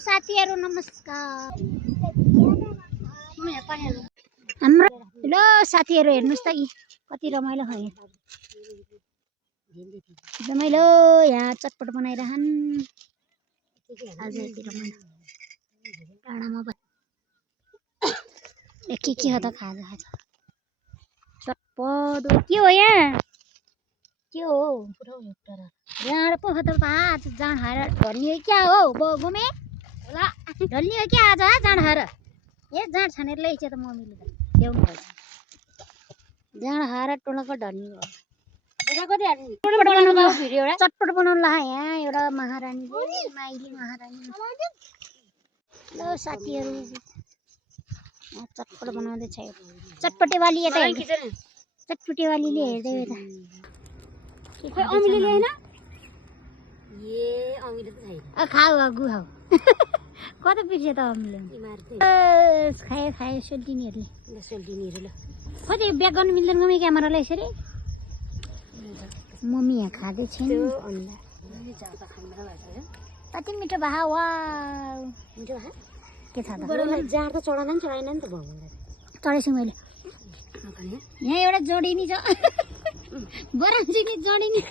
साथीहरु नमस्कार। हाम्रो हेलो साथीहरु हेर्नुस् त कति रमाइलो छ यहाँ। रमाइलो यहाँ चटपट बनाइरहन् आज यति रमाइलो डाँडामा के हो त खाजा चटपट के हो यहाँ के हो जाँड पो खतर आज जाँड खाएर ढल्ने क्या हो घुमे होला ढल्ने हो क्या आज जाँड खाएर ए जाँड छानेर ल्याइछ त मम्मीले त ल्याउनु पर्छ जाँड खाएर टोलको ढल्ने हो चटपट बनाउनु ला यहाँ एउटा महारानी माइली महारानी ल साथीहरु चटपट बनाउँदैछ चटपटे वाली यता चटपटे वालीले हेर्दै यता खै अमिले ल्याएन ए अमिले त छैन खाऊ अगु खाऊ कता पिर्छ त अमिले खाए सोल्टिनीहरुले कति ब्याक गर्नु मिल्दैन गमे क्यामेरालाई यसरी मम्मी यहाँ खाँदै छिन् कति मिठो भा वाउ मिठो भा के छ त जाँड त चढाएन नि त चढाइछु मैले यहाँ एउटा जडिनी छ बरान्जीनी जडिनी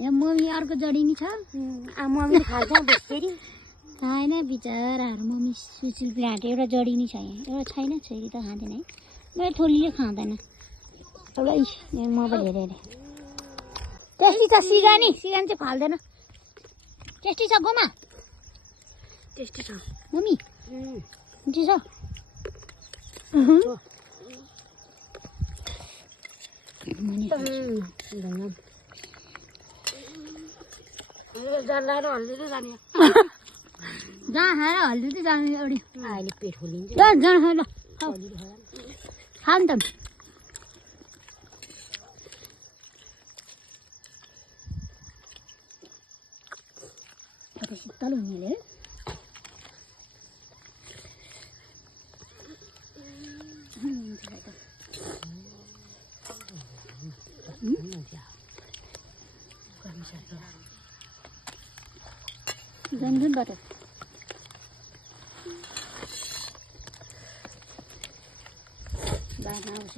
यहाँ मम्मी अर्को जडिनी छ मम्मीले खान्छ फेरि खाएन बिचराहरू मम्मी सुसिल प्लान्ट एउटा जडिनी छ यहाँ एउटा छैन छोरी त खाँदैन है मेरो थोलीले खाँदैन एउटा मोबाइल हेरेर टेस्टी छ सिगानी चाहिँ फाल्दैन टेस्टी छ गोमा टेस्टी छ मम्मी मिठी छ जहाँ खाएर हल्दी जाने एउटी अहिले पेट खोलिन्छ जहाँ खाएर खाऊ त शीतल हुनेले गन्धबाट बाह्र आउँछ